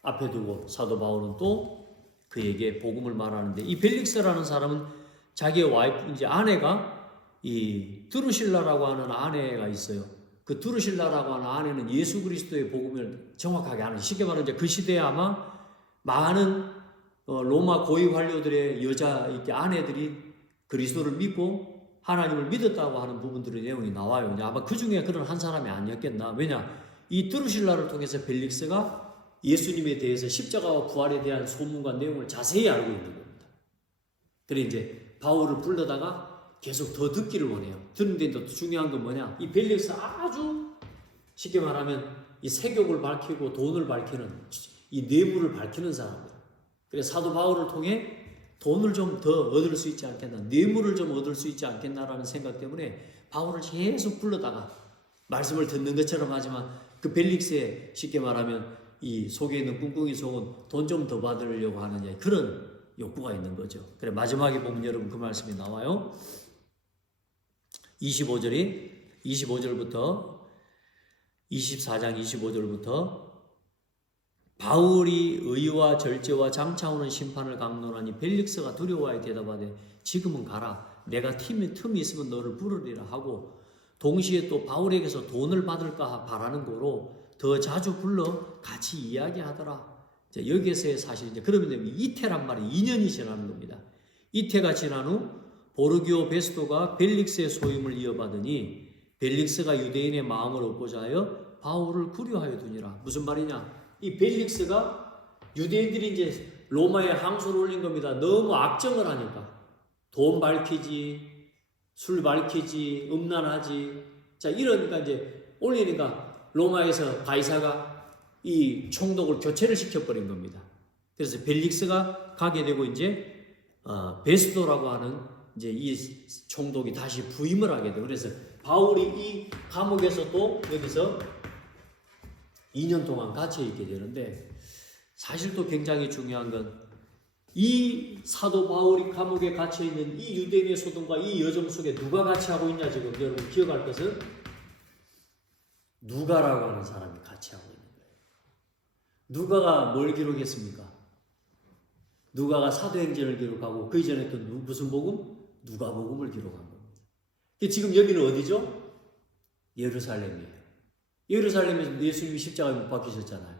앞에 두고 사도 바울은 또 그에게 복음을 말하는데, 이 벨릭스라는 사람은 자기의 와이프, 이제 아내가 이 드루실라라고 하는 아내가 있어요. 그 드루실라라고 하는 아내는 예수 그리스도의 복음을 정확하게 아는, 쉽게 말하면 이제 그 시대에 아마 많은 로마 고위 관료들의 여자 이렇게 아내들이 그리스도를 믿고 하나님을 믿었다고 하는 부분들의 내용이 나와요. 아마 그 중에 그런 한 사람이 아니었겠나. 왜냐, 이 드루실라를 통해서 벨릭스가 예수님에 대해서 십자가와 부활에 대한 소문과 내용을 자세히 알고 있는 겁니다. 그래 이제 바울을 불러다가 계속 더 듣기를 원해요. 듣는데 더 중요한 건 뭐냐? 이 벨릭스 아주 쉽게 말하면 이 세욕을 밝히고 돈을 밝히는, 이 뇌물을 밝히는 사람이에요. 그래서 사도 바울을 통해 돈을 좀 더 얻을 수 있지 않겠나, 뇌물을 좀 얻을 수 있지 않겠나라는 생각 때문에 바울을 계속 불러다가 말씀을 듣는 것처럼 하지만 그 벨릭스에 쉽게 말하면 이 속에 있는 꿍꿍이 속은 돈 좀 더 받으려고 하는 그런 욕구가 있는 거죠. 그래, 마지막에 보면 여러분 그 말씀이 나와요. 25절부터 24장 25절부터 바울이 의와 절제와 장차오는 심판을 강론하니 벨릭스가 두려워하여 대답하되 지금은 가라. 내가 틈이 있으면 너를 부르리라 하고, 동시에 또 바울에게서 돈을 받을까 바라는 거로 더 자주 불러 같이 이야기하더라. 자, 여기에서의 사실 이제 그러면 이태란 말이 2년이 지나는 겁니다. 이태가 지난 후 보르기오 베스토가 벨릭스의 소임을 이어받으니 벨릭스가 유대인의 마음을 얻고자 하여 바울을 구려하여 두니라. 무슨 말이냐? 이 벨릭스가 유대인들이 이제 로마에 항소를 올린 겁니다. 너무 악정을 하니까 돈 밝히지, 술 밝히지, 음란하지. 자, 이러니까 이제 올리니까 로마에서 가이사가 이 총독을 교체를 시켜버린 겁니다. 그래서 벨릭스가 가게 되고 이제 베스도라고 하는 이제 이 총독이 다시 부임을 하게 돼요. 그래서 바울이 이 감옥에서 또 여기서 2년 동안 갇혀 있게 되는데, 사실 또 굉장히 중요한 건 이 사도 바울이 감옥에 갇혀 있는 이 유대인의 소동과 이 여정 속에 누가 같이 하고 있냐, 지금 여러분 기억할 것은 누가라고 하는 사람이 같이 하고 있는 거예요. 누가가 뭘 기록했습니까? 누가가 사도행전을 기록하고 그 이전에 또 무슨 복음? 누가복음을 기록한 겁니다. 지금 여기는 어디죠? 예루살렘이에요. 예루살렘에서 예수님이 십자가에 못 박히셨잖아요.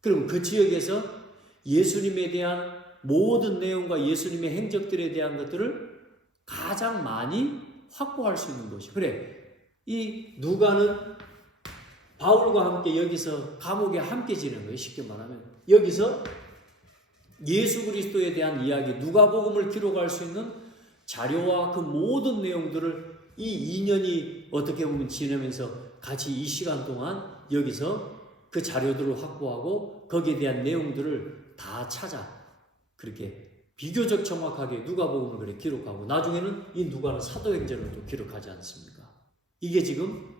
그럼 그 지역에서 예수님에 대한 모든 내용과 예수님의 행적들에 대한 것들을 가장 많이 확보할 수 있는 것이, 그래, 이 누가는 바울과 함께 여기서 감옥에 함께 지낸 거예요. 쉽게 말하면 여기서 예수 그리스도에 대한 이야기, 누가복음을 기록할 수 있는 자료와 그 모든 내용들을 이 2년이 어떻게 보면 지나면서 같이 이 시간 동안 여기서 그 자료들을 확보하고 거기에 대한 내용들을 다 찾아 그렇게 비교적 정확하게 누가복음을 그렇게 기록하고, 나중에는 이 누가는 사도행전을 또 기록하지 않습니까? 이게 지금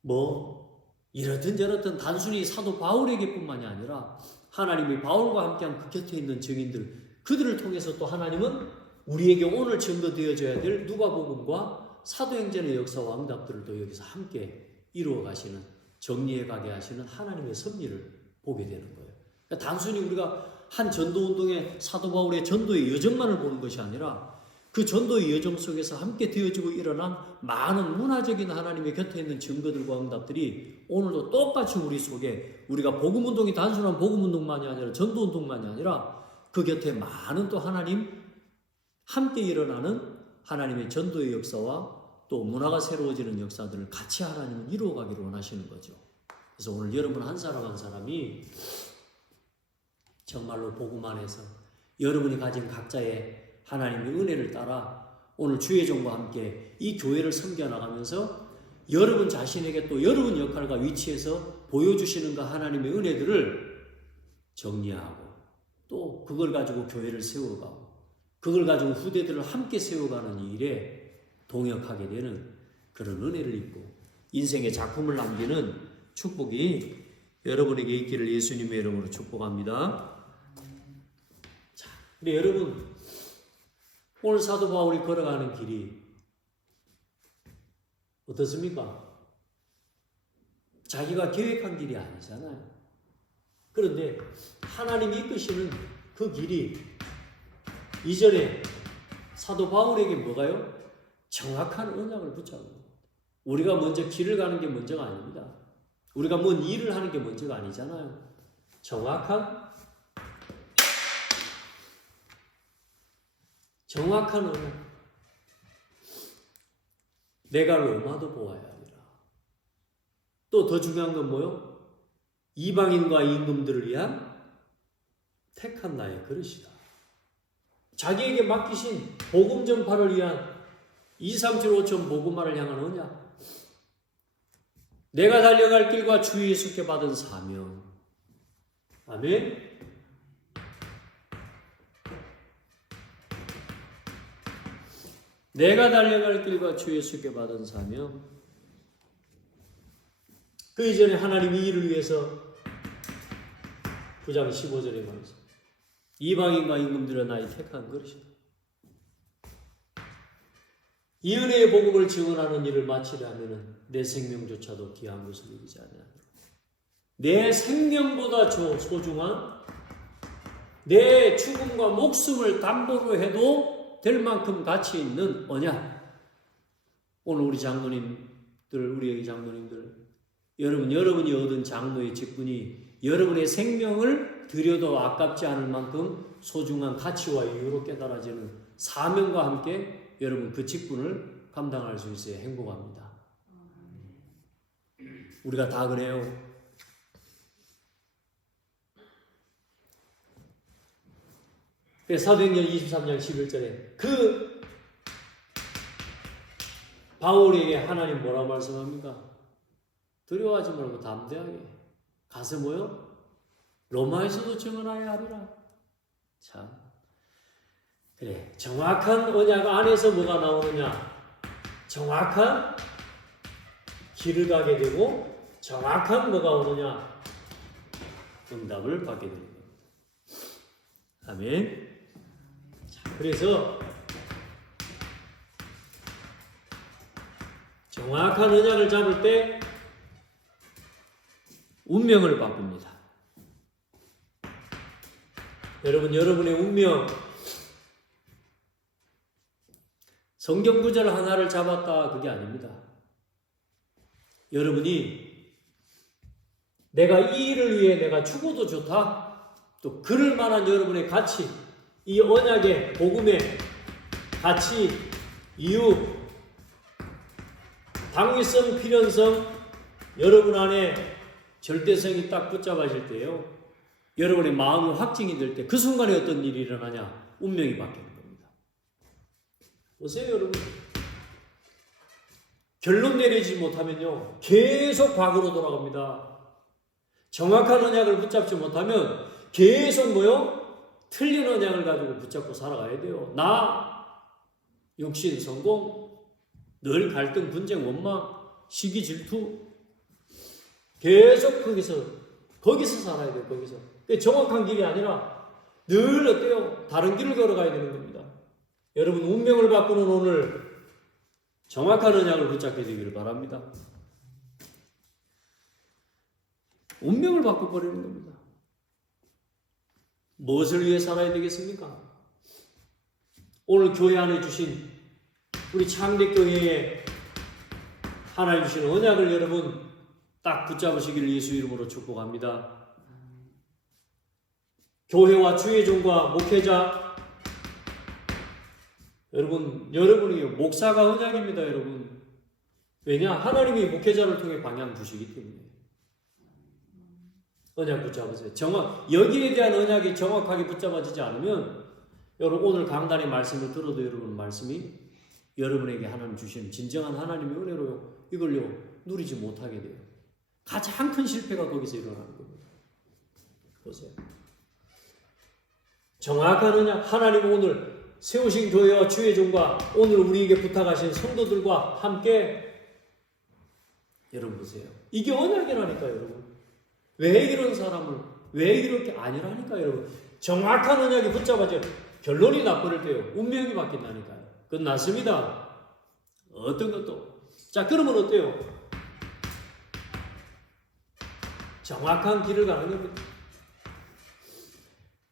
뭐 이렇든 저렇든 단순히 사도 바울에게뿐만이 아니라 하나님이 바울과 함께한 그 곁에 있는 증인들, 그들을 통해서 또 하나님은 우리에게 오늘 증거되어져야 될 누가복음과 사도행전의 역사와 응답들을 또 여기서 함께 이루어 가시는, 정리해 가게 하시는 하나님의 섭리를 보게 되는 거예요. 그러니까 단순히 우리가 한 전도운동의 사도 바울의 전도의 여정만을 보는 것이 아니라 그 전도의 여정 속에서 함께 되어지고 일어난 많은 문화적인 하나님의 곁에 있는 증거들과 응답들이 오늘도 똑같이 우리 속에, 우리가 복음운동이 단순한 복음운동만이 아니라 전도운동만이 아니라 그 곁에 많은 또 하나님 함께 일어나는 하나님의 전도의 역사와 또 문화가 새로워지는 역사들을 같이 하나님은 이루어가기를 원하시는 거죠. 그래서 오늘 여러분 한 사람 한 사람이 정말로 복음 안에서 여러분이 가진 각자의 하나님의 은혜를 따라 오늘 주의 종과 함께 이 교회를 섬겨나가면서 여러분 자신에게 또 여러분 역할과 위치에서 보여주시는 그 하나님의 은혜들을 정리하고 또 그걸 가지고 교회를 세워가고 그걸 가지고 후대들을 함께 세워가는 이 일에 동역하게 되는 그런 은혜를 입고 인생의 작품을 남기는 축복이 여러분에게 있기를 예수님의 이름으로 축복합니다. 자, 근데 여러분, 오늘 사도 바울이 걸어가는 길이 어떻습니까? 자기가 계획한 길이 아니잖아요. 그런데 하나님이 이끄시는 그 길이 이전에 사도 바울에게 뭐가요? 정확한 언약을 붙잡는, 우리가 먼저 길을 가는 게 먼저가 아닙니다. 우리가 뭔 일을 하는 게 먼저가 아니잖아요. 정확한 언약. 내가 로마도 보아야 하리라. 또 더 중요한 건 뭐요? 이방인과 임금들을 위한 택한 나의 그릇이다. 자기에게 맡기신 복음 전파를 위한 2, 3, 7, 5천 복음화를 향한 언약. 내가 달려갈 길과 주 예수께 받은 사명. 아멘. 내가 달려갈 길과 주 예수께 받은 사명. 그 이전에 하나님이 이를 위해서 9장 15절에 말해서 이방인과 임금들은 나의 택한 그릇이다. 이 은혜의 복음을 증언하는 일을 마치려면 내 생명조차도 귀한 것을 여기지 아니하노라. 내 생명보다 소중한 내 죽음과 목숨을 담보로 해도 될 만큼 가치 있는 언약. 오늘 우리 장로님들, 우리 장로님들, 여러분이 얻은 장로의 직분이 여러분의 생명을 드려도 아깝지 않을 만큼 소중한 가치와 이유로 깨달아지는 사명과 함께 여러분 그 직분을 감당할 수 있어야 행복합니다. 우리가 다 그래요. 사도행전 23장 11절에 그 바울에게 하나님 뭐라고 말씀합니까? 두려워하지 말고 담대하게 가서 뭐요? 로마에서도 증언하여야 하리라. 참 그래, 정확한 언약 안에서 뭐가 나오느냐? 정확한 길을 가게 되고 정확한 뭐가 오느냐? 응답을 받게 되는 겁니다. 아멘. 자, 그래서 정확한 언약을 잡을 때 운명을 바꿉니다. 여러분, 여러분의 운명, 성경 구절 하나를 잡았다 그게 아닙니다. 여러분이 내가 이 일을 위해 내가 죽어도 좋다, 또 그럴 만한 여러분의 가치, 이 언약의 복음의 가치, 이유, 당위성, 필연성, 여러분 안에 절대성이 딱 붙잡아질 때요, 여러분의 마음이 확증이 될 때 그 순간에 어떤 일이 일어나냐? 운명이 바뀌는 겁니다. 보세요, 여러분. 결론 내리지 못하면요, 계속 과거로 돌아갑니다. 정확한 언약을 붙잡지 못하면 계속 뭐요? 틀린 언약을 가지고 붙잡고 살아가야 돼요. 나, 육신, 성공, 늘 갈등, 분쟁, 원망, 시기, 질투, 계속 거기서 살아야 돼요. 거기서. 정확한 길이 아니라 늘 어때요? 다른 길을 걸어가야 되는 겁니다. 여러분, 운명을 바꾸는 오늘 정확한 언약을 붙잡게 되기를 바랍니다. 운명을 바꿔버리는 겁니다. 무엇을 위해 살아야 되겠습니까? 오늘 교회 안에 주신 우리 창대교회에 하나님 주신 언약을 여러분 딱 붙잡으시기를 예수 이름으로 축복합니다. 교회와 주의 종과 목회자, 여러분이 목사가 언약입니다, 여러분. 왜냐? 하나님이 목회자를 통해 방향 주시기 때문에. 언약 붙잡으세요. 여기에 대한 언약이 정확하게 붙잡아지지 않으면, 여러분 오늘 강단의 말씀을 들어도 여러분 말씀이 여러분에게 하나님 주시는 진정한 하나님의 은혜로 이걸요 누리지 못하게 돼요. 가장 큰 실패가 거기서 일어나는 겁니다. 보세요. 정확한 언약, 하나님 오늘 세우신 교회와 주의 종과 오늘 우리에게 부탁하신 성도들과 함께 여러분 보세요. 이게 언약이라니까요, 여러분. 왜 이런 사람을, 왜 이렇게 아니라니까요, 여러분. 정확한 언약이 붙잡아져 결론이 나버릴 때요, 운명이 바뀐다니까요. 끝났습니다. 어떤 것도. 자, 그러면 어때요? 정확한 길을 가는 겁니다.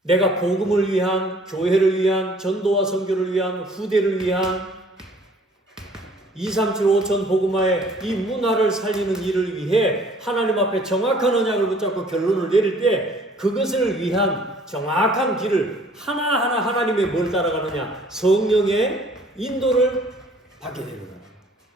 내가 복음을 위한, 교회를 위한, 전도와 선교를 위한, 후대를 위한 237 5천 복음화의 이 문화를 살리는 일을 위해 하나님 앞에 정확한 언약을 붙잡고 결론을 내릴 때 그것을 위한 정확한 길을 하나하나 하나님의 뭘 따라가느냐? 성령의 인도를 받게 되는 거예요.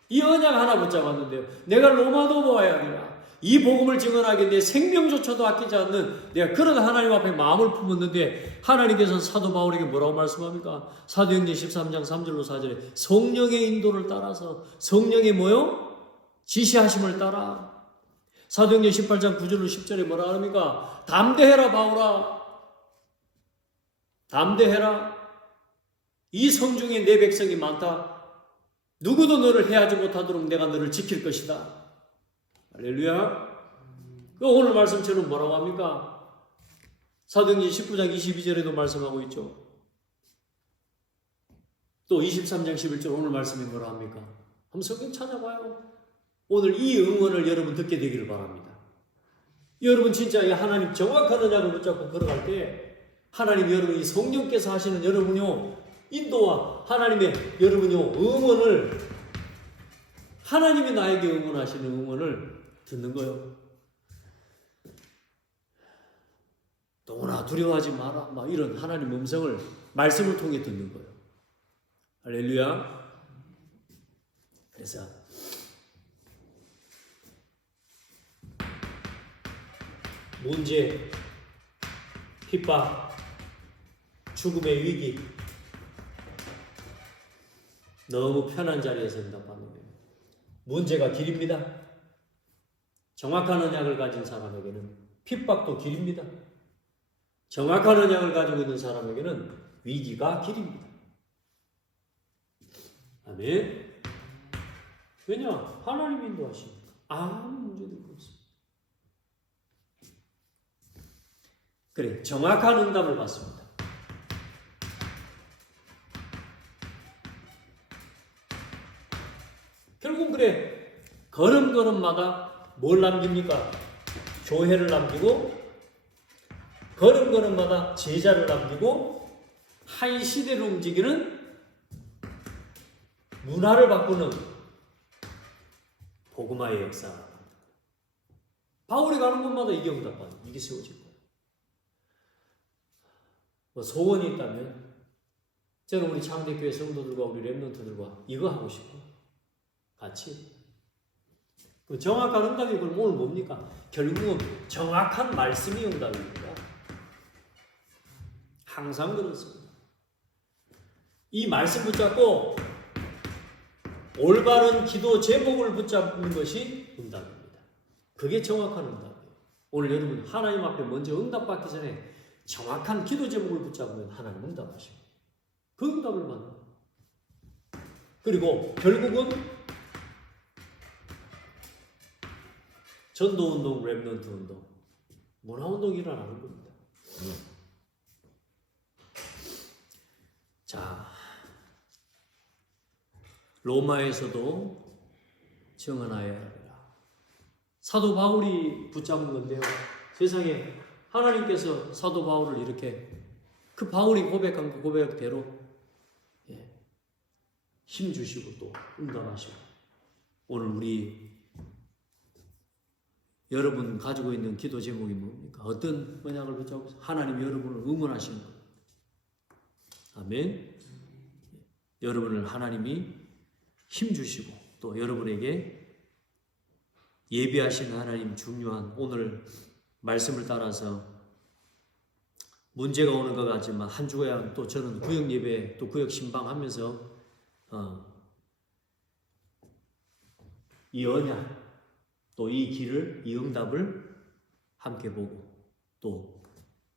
이 언약 하나 붙잡았는데요, 내가 로마도 보아야 하리라. 이 복음을 증언하기에 내 생명조차도 아끼지 않는 내가 그런 하나님 앞에 마음을 품었는데 하나님께서 사도 바울에게 뭐라고 말씀합니까? 사도행전 13장 3절로 4절에 성령의 인도를 따라서 성령의 뭐요? 지시하심을 따라. 사도행전 18장 9절로 10절에 뭐라 합니까? 담대해라 바울아, 담대해라. 이 성중에 내 백성이 많다. 누구도 너를 해하지 못하도록 내가 너를 지킬 것이다. 할렐루야. 오늘 말씀처럼 뭐라고 합니까? 사도행전 19장 22절에도 말씀하고 있죠. 또 23장 11절 오늘 말씀이 뭐라 합니까? 한번 성경 찾아봐요. 오늘 이 응원을 여러분 듣게 되기를 바랍니다. 여러분 진짜 하나님 정확한 언약을 붙잡고 걸어갈 때 하나님 여러분이 성령께서 하시는 여러분요 인도와 하나님의 여러분요 응원을, 하나님이 나에게 응원하시는 응원을 듣는 거예요. 너무나 두려워하지 마라, 막 이런 하나님 음성을 말씀을 통해 듣는 거예요. 할렐루야. 그래서 문제, 핍박, 죽음의 위기, 너무 편한 자리에서 응답받는 거예요. 문제가 길입니다. 정확한 언약을 가진 사람에게는 핍박도 길입니다. 정확한 언약을 가지고 있는 사람에게는 위기가 길입니다. 아멘. 왜냐? 하나님이 인도하십니다. 아무 문제도 없습니다. 그래, 정확한 응답을 받습니다. 결국 그래, 걸음걸음마다 뭘 남깁니까? 교회를 남기고, 걸음걸음마다 제자를 남기고, 한 시대를 움직이는 문화를 바꾸는 복음화의 역사. 바울이 가는 곳마다 이게 응답받는, 이게 세워질 거예요. 뭐 소원이 있다면, 저는 우리 창대교회 성도들과 우리 렘넌트들과 이거 하고 싶고, 같이. 그 정확한 응답이 그럼 오늘 뭡니까? 결국은 정확한 말씀이 응답입니다. 항상 그렇습니다. 이 말씀 붙잡고 올바른 기도 제목을 붙잡는 것이 응답입니다. 그게 정확한 응답이에요. 오늘 여러분 하나님 앞에 먼저 응답받기 전에 정확한 기도 제목을 붙잡으면 하나님 응답하십니다. 그 응답을 받는 거예요. 그리고 결국은 전도운동, 렘넌트 운동, 문화운동이 일어나는 겁니다. 자, 로마에서도 정언하여야 합니다. 사도 바울이 붙잡은 건데요. 세상에 하나님께서 사도 바울을 이렇게 그 바울이 고백한 그 고백대로 힘 주시고 또 응답하시고 오늘 우리 여러분 가지고 있는 기도 제목이 뭡니까? 어떤 언약을 붙잡고 하나님 여러분을 응원하시는 겁니다. 아멘. 여러분을 하나님이 힘 주시고 또 여러분에게 예비하시는 하나님 중요한 오늘 말씀을 따라서 문제가 오는 것 같지만 한 주간 또 저는 구역 예배 또 구역 신방하면서 이 언약 또 이 길을 이 응답을 함께 보고 또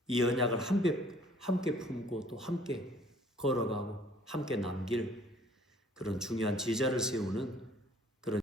이 언약을 함께 품고 또 함께 걸어가고 함께 남길 그런 중요한 제자를 세우는